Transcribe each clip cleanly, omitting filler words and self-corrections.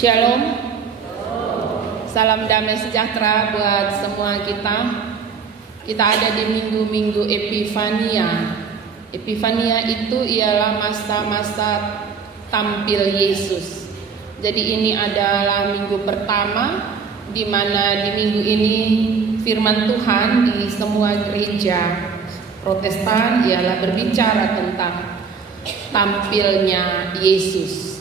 Shalom. Salam damai sejahtera buat semua kita. Kita ada di minggu-minggu Epifania. Epifania itu ialah masa-masa tampil Yesus. Jadi ini adalah minggu pertama di mana di minggu ini firman Tuhan di semua gereja Protestan ialah berbicara tentang tampilnya Yesus.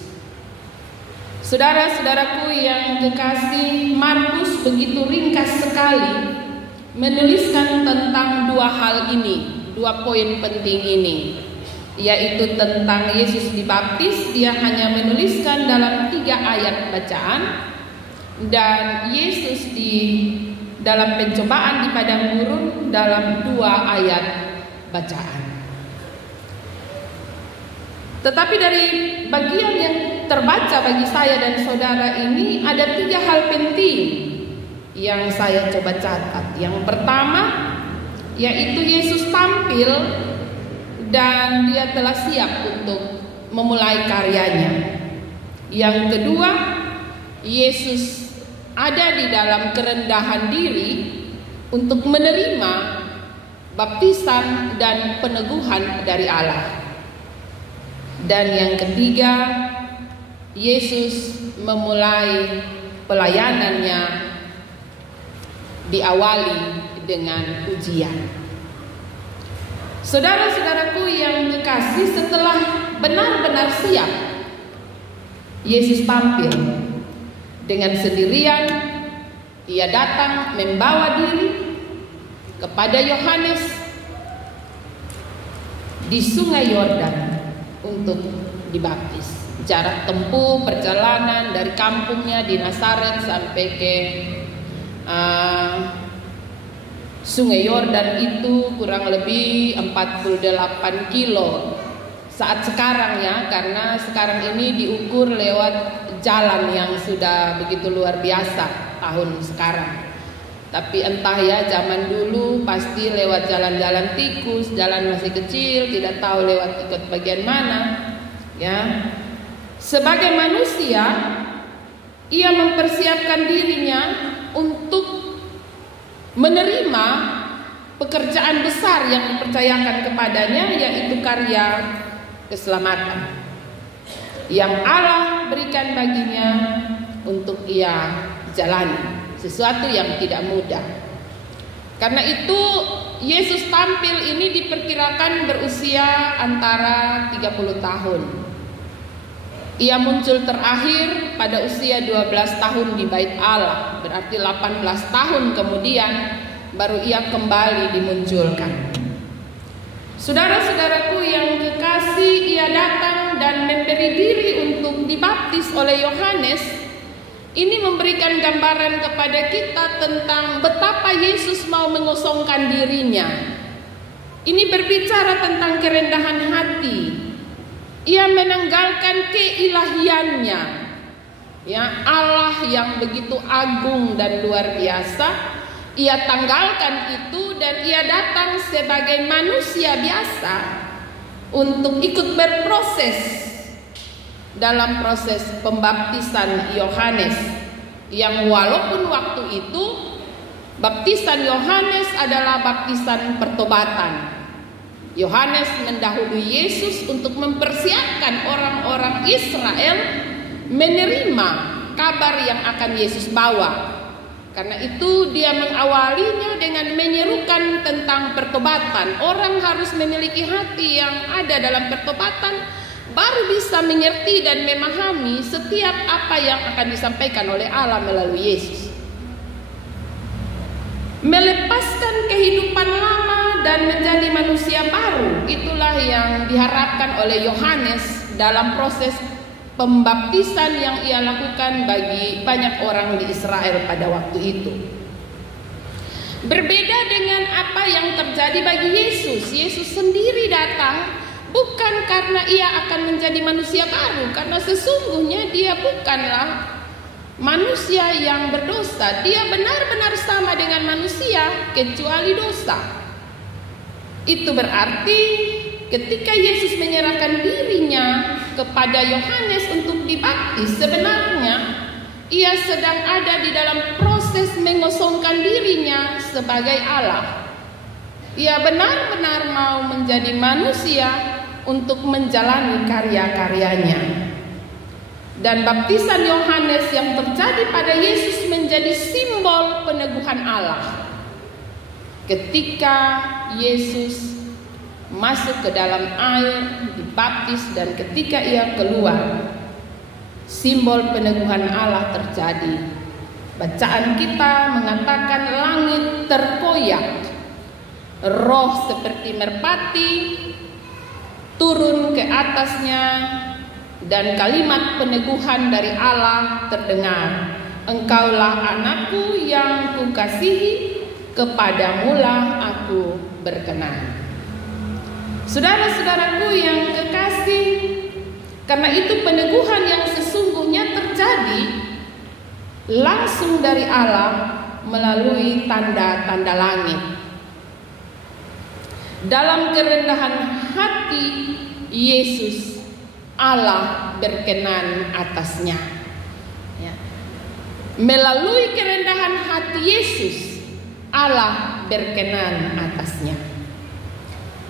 Saudara-saudaraku yang kekasih, Markus begitu ringkas sekali menuliskan tentang dua hal ini, dua poin penting ini, yaitu tentang Yesus dibaptis. Dia hanya menuliskan dalam 3 ayat bacaan, dan Yesus di dalam pencobaan di padang gurun dalam 2 ayat bacaan. Tetapi dari bagian yang terbaca bagi saya dan saudara ini ada 3 hal penting yang saya coba catat. Yang pertama yaitu Yesus tampil dan dia telah siap untuk memulai karyanya. Yang kedua, Yesus ada di dalam kerendahan diri untuk menerima baptisan dan peneguhan dari Allah. Dan yang ketiga, Yesus memulai pelayanannya diawali dengan ujian. Saudara-saudaraku yang kekasih, setelah benar-benar siap, Yesus tampil dengan sendirian. Ia datang membawa diri kepada Yohanes di Sungai Yordan untuk dibaptis. Jarak tempuh perjalanan dari kampungnya di Nazaret sampai ke Sungai Yordan itu kurang lebih 48 kilo saat sekarang ya, karena sekarang ini diukur lewat jalan yang sudah begitu luar biasa tahun sekarang. Tapi entah ya, zaman dulu pasti lewat jalan-jalan tikus, jalan masih kecil, tidak tahu lewat ikut bagian mana ya. Sebagai manusia, ia mempersiapkan dirinya untuk menerima pekerjaan besar yang dipercayakan kepadanya, yaitu karya keselamatan yang Allah berikan baginya untuk ia jalani. Sesuatu yang tidak mudah. Karena itu Yesus tampil ini diperkirakan berusia antara 30 tahun. Ia muncul terakhir pada usia 12 tahun di Bait Allah. Berarti 18 tahun kemudian baru ia kembali dimunculkan. Saudara-saudaraku yang kekasih, ia datang dan memberi diri untuk dibaptis oleh Yohanes. Ini memberikan gambaran kepada kita tentang betapa Yesus mau mengosongkan dirinya. Ini berbicara tentang kerendahan hati. Ia menanggalkan keilahiannya, ya, Allah yang begitu agung dan luar biasa. Ia tanggalkan itu dan ia datang sebagai manusia biasa untuk ikut berproses dalam proses pembaptisan Yohanes, yang walaupun waktu itu baptisan Yohanes adalah baptisan pertobatan. Yohanes mendahului Yesus untuk mempersiapkan orang-orang Israel menerima kabar yang akan Yesus bawa. Karena itu dia mengawalinya dengan menyerukan tentang pertobatan. Orang harus memiliki hati yang ada dalam pertobatan, baru bisa mengerti dan memahami setiap apa yang akan disampaikan oleh Allah melalui Yesus. Melepaskan kehidupan lama dan menjadi manusia baru, itulah yang diharapkan oleh Yohanes dalam proses pembaptisan yang ia lakukan bagi banyak orang di Israel pada waktu itu. Berbeda dengan apa yang terjadi bagi Yesus. Yesus sendiri datang bukan karena ia akan menjadi manusia baru, karena sesungguhnya dia bukanlah manusia yang berdosa. Dia benar-benar sama dengan manusia kecuali dosa. Itu berarti ketika Yesus menyerahkan dirinya kepada Yohanes untuk dibaptis, sebenarnya ia sedang ada di dalam proses mengosongkan dirinya sebagai Allah. Ia benar-benar mau menjadi manusia untuk menjalani karya-karyanya. Dan baptisan Yohanes yang terjadi pada Yesus menjadi simbol peneguhan Allah. Ketika Yesus masuk ke dalam air, dibaptis, dan ketika ia keluar, simbol peneguhan Allah terjadi. Bacaan kita mengatakan langit terkoyak, roh seperti merpati turun ke atasnya, dan kalimat peneguhan dari Allah terdengar, "Engkaulah anakku yang kukasihi, kepadamulah aku berkenan." Saudara-saudaraku yang kekasih, karena itu peneguhan yang sesungguhnya terjadi langsung dari Allah melalui tanda-tanda langit. Dalam kerendahan hati Yesus, Allah berkenan atasnya. Ya. Melalui kerendahan hati Yesus, Allah berkenan atasnya.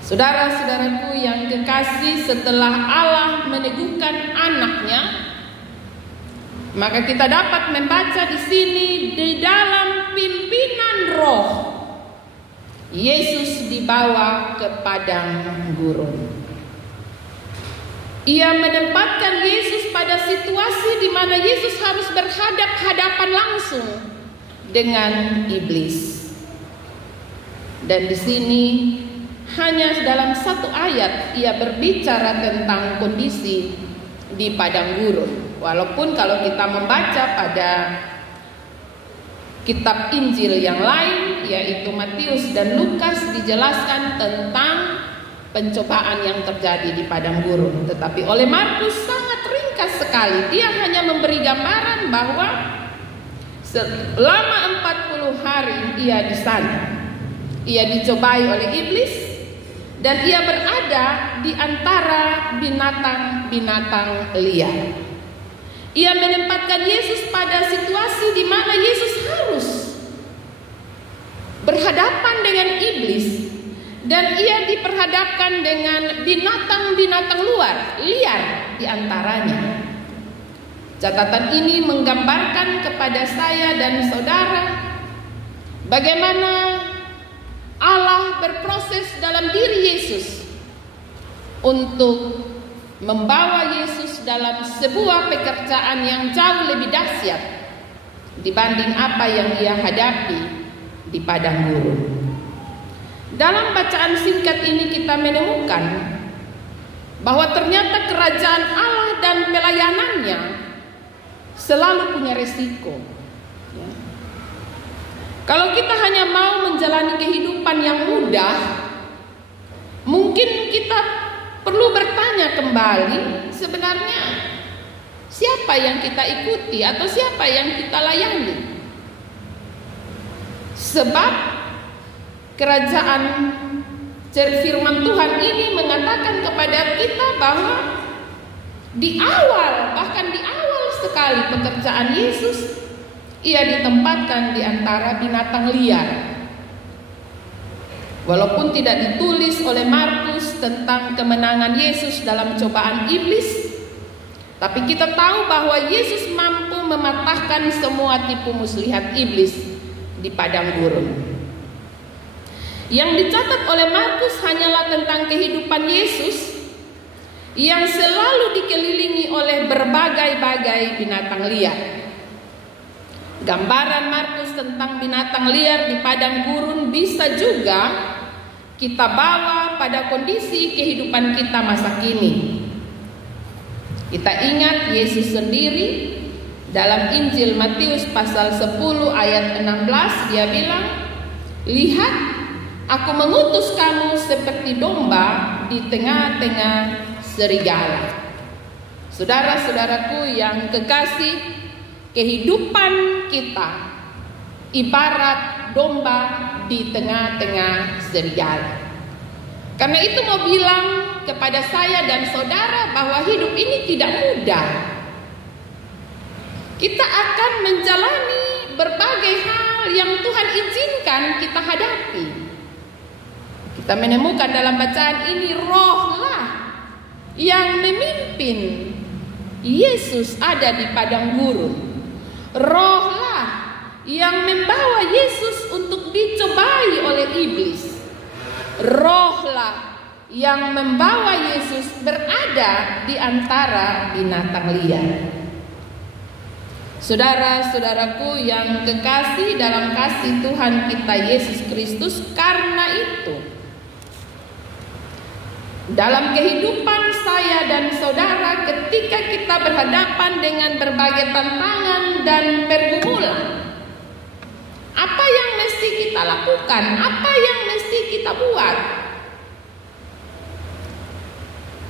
Saudara-saudaraku yang kekasih, setelah Allah meneguhkan anaknya, maka kita dapat membaca di sini, di dalam pimpinan Roh, Yesus dibawa ke padang gurun. Ia menempatkan Yesus pada situasi di mana Yesus harus berhadap-hadapan langsung dengan iblis. Dan di sini hanya dalam satu ayat ia berbicara tentang kondisi di padang gurun. Walaupun kalau kita membaca pada kitab Injil yang lain, yaitu Matius dan Lukas, dijelaskan tentang pencobaan yang terjadi di padang gurun. Tetapi oleh Markus sangat ringkas sekali. Dia hanya memberi gambaran bahwa selama 40 hari ia di sana. Ia dicobai oleh iblis, dan ia berada di antara binatang-binatang liar. Ia menempatkan Yesus pada situasi di mana Yesus harus berhadapan dengan iblis, dan ia diperhadapkan dengan binatang-binatang liar di antaranya. Catatan ini menggambarkan kepada saya dan saudara bagaimana Allah berproses dalam diri Yesus untuk membawa Yesus dalam sebuah pekerjaan yang jauh lebih dahsyat dibanding apa yang ia hadapi di padang gurun. Dalam bacaan singkat ini kita menemukan bahwa ternyata kerajaan Allah dan pelayanannya selalu punya resiko. Kalau kita hanya mau menjalani kehidupan yang mudah, mungkin kita perlu bertanya kembali, sebenarnya siapa yang kita ikuti atau siapa yang kita layani? Sebab kerajaan firman Tuhan ini mengatakan kepada kita bahwa di awal, bahkan di awal sekali pekerjaan Yesus, ia ditempatkan di antara binatang liar. Walaupun tidak ditulis oleh Markus tentang kemenangan Yesus dalam cobaan iblis, tapi kita tahu bahwa Yesus mampu mematahkan semua tipu muslihat iblis di padang gurun. Yang dicatat oleh Markus hanyalah tentang kehidupan Yesus yang selalu dikelilingi oleh berbagai-bagai binatang liar. Gambaran Markus tentang binatang liar di padang gurun bisa juga kita bawa pada kondisi kehidupan kita masa kini. Kita ingat Yesus sendiri dalam Injil Matius pasal 10 ayat 16, dia bilang, "Lihat, aku mengutus kamu seperti domba di tengah-tengah serigala." Saudara-saudaraku yang kekasih, kehidupan kita ibarat domba di tengah-tengah serigala. Karena itu mau bilang kepada saya dan saudara bahwa hidup ini tidak mudah. kita akan menjalani berbagai hal yang Tuhan izinkan kita hadapi. Kita menemukan dalam bacaan ini, rohlah yang memimpin Yesus ada di padang gurun. Rohlah yang membawa Yesus untuk dicobai oleh iblis. Rohlah yang membawa Yesus berada di antara binatang liar. Saudara-saudaraku yang kekasih dalam kasih Tuhan kita Yesus Kristus, karena itu dalam kehidupan saya dan saudara, ketika kita berhadapan dengan berbagai tantangan dan pergumulan, apa yang mesti kita lakukan? Apa yang mesti kita buat?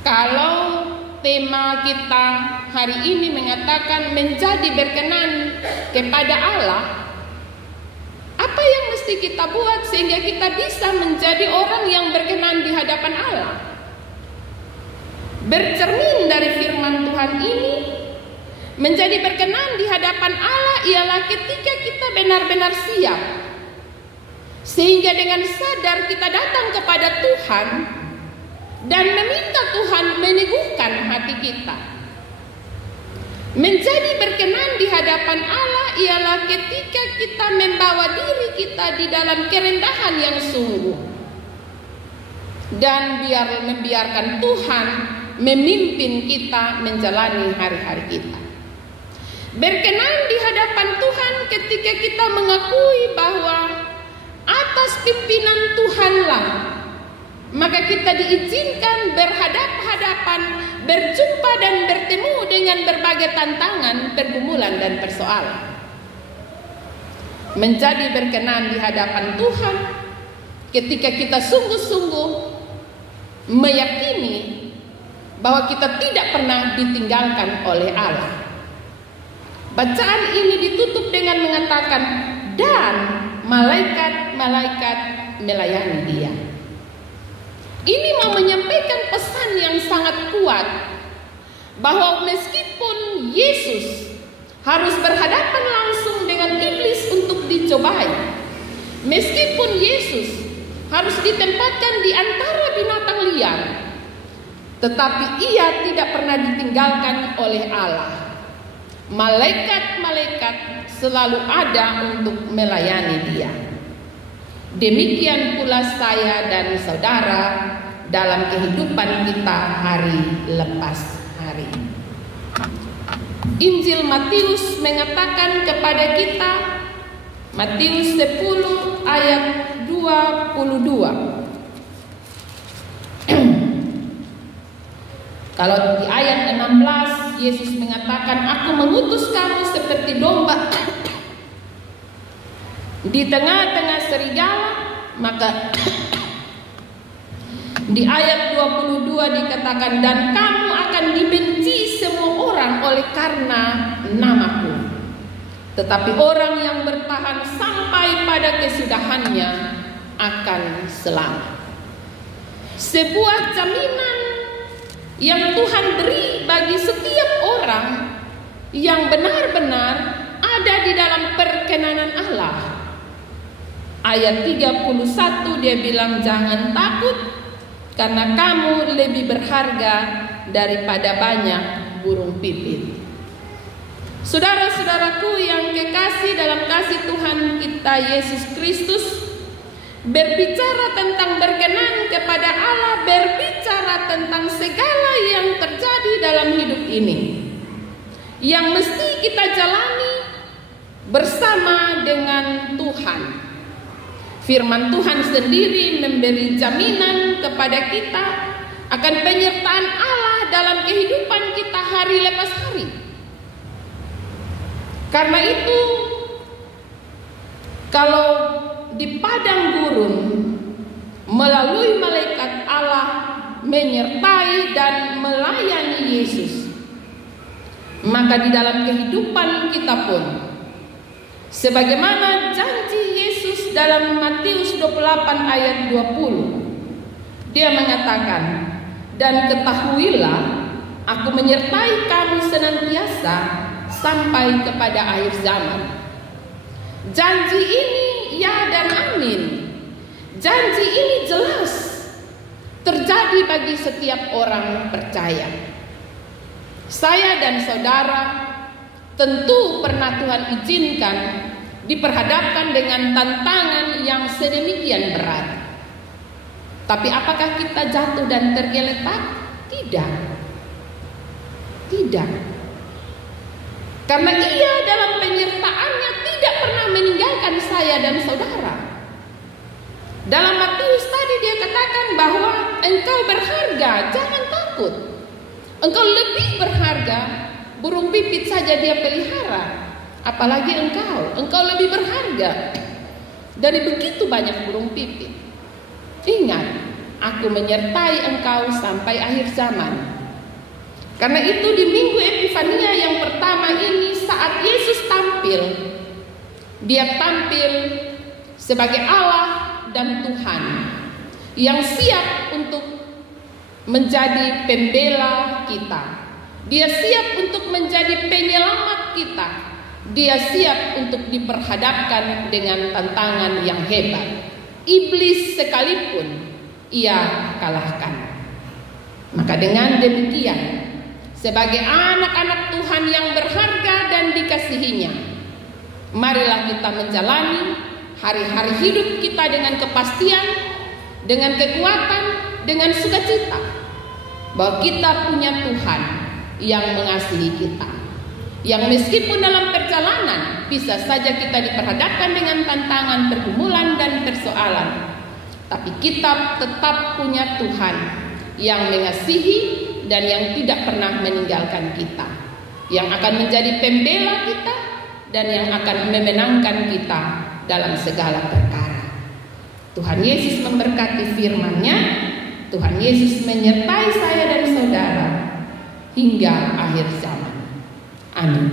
Kalau tema kita hari ini mengatakan menjadi berkenan kepada Allah, apa yang mesti kita buat sehingga kita bisa menjadi orang yang berkenan di hadapan Allah? Bercermin dari firman Tuhan ini, menjadi berkenan di hadapan Allah ialah ketika kita benar-benar siap, sehingga dengan sadar kita datang kepada Tuhan dan meminta Tuhan meneguhkan hati kita. Menjadi berkenan di hadapan Allah ialah ketika kita membawa diri kita di dalam kerendahan yang sungguh, dan membiarkan Tuhan memimpin kita menjalani hari-hari kita. Berkenan di hadapan Tuhan ketika kita mengakui bahwa atas pimpinan Tuhanlah maka kita diizinkan berhadap-hadapan, berjumpa dan bertemu dengan berbagai tantangan, pergumulan dan persoalan. Menjadi berkenan di hadapan Tuhan ketika kita sungguh-sungguh meyakini bahwa kita tidak pernah ditinggalkan oleh Allah. Bacaan ini ditutup dengan mengatakan, dan malaikat-malaikat melayani Dia. Ini mau menyampaikan pesan yang sangat kuat, bahwa meskipun Yesus harus berhadapan langsung dengan iblis untuk dicobai, meskipun Yesus harus ditempatkan di antara binatang liar, tetapi Ia tidak pernah ditinggalkan oleh Allah. Malaikat-malaikat selalu ada untuk melayani Dia. Demikian pula saya dan saudara dalam kehidupan kita hari lepas hari. Injil Matius mengatakan kepada kita, Matius 10 ayat 22. Kalau di ayat 16 Yesus mengatakan, aku mengutus kamu seperti domba di tengah-tengah serigala. Maka di ayat 22 dikatakan, dan kamu akan dibenci semua orang oleh karena namaku, tetapi orang yang bertahan sampai pada kesudahannya akan selamat. Sebuah jaminan yang Tuhan beri bagi setiap orang yang benar-benar ada di dalam perkenanan Allah. Ayat 31 dia bilang, jangan takut karena kamu lebih berharga daripada banyak burung pipit. Saudara-saudaraku yang kekasih dalam kasih Tuhan kita Yesus Kristus, berbicara tentang berkenan kepada Allah, berbicara tentang segala yang terjadi dalam hidup ini, yang mesti kita jalani bersama dengan Tuhan. Firman Tuhan sendiri memberi jaminan kepada kita akan penyertaan Allah dalam kehidupan kita hari lepas hari. Karena itu, kalau di padang gurun melalui malaikat Allah menyertai dan melayani Yesus, maka di dalam kehidupan kita pun, sebagaimana janji Yesus dalam Matius 28 ayat 20, Dia mengatakan, dan ketahuilah aku menyertai kamu senantiasa sampai kepada akhir zaman. Janji ini ya dan amin. Janji ini jelas terjadi bagi setiap orang percaya. Saya dan saudara tentu pernah Tuhan izinkan diperhadapkan dengan tantangan yang sedemikian berat. Tapi apakah kita jatuh dan tergeletak? Tidak. Tidak. Karena Ia dalam penyertaannya tidak pernah meninggalkan saya dan saudara. Dalam Matius tadi dia katakan bahwa engkau berharga, jangan takut. Engkau lebih berharga, burung pipit saja dia pelihara. Apalagi engkau lebih berharga dari begitu banyak burung pipit. Ingat, aku menyertai engkau sampai akhir zaman. Karena itu di Minggu Epifania yang pertama ini saat Yesus tampil, dia tampil sebagai Allah dan Tuhan yang siap untuk menjadi pembela kita. Dia siap untuk menjadi penyelamat kita. Dia siap untuk diperhadapkan dengan tantangan yang hebat. Iblis sekalipun Ia kalahkan. Maka dengan demikian, sebagai anak-anak Tuhan yang berharga dan dikasihinya, marilah kita menjalani hari-hari hidup kita dengan kepastian, dengan kekuatan, dengan sukacita, bahwa kita punya Tuhan yang mengasihi kita, yang meskipun dalam perjalanan bisa saja kita diperhadapkan dengan tantangan, pergumulan dan persoalan, tapi kita tetap punya Tuhan yang mengasihi dan yang tidak pernah meninggalkan kita, yang akan menjadi pembela kita dan yang akan memenangkan kita dalam segala perkara. Tuhan Yesus memberkati firman-Nya. Tuhan Yesus menyertai saya dan saudara hingga akhir zaman. Amin.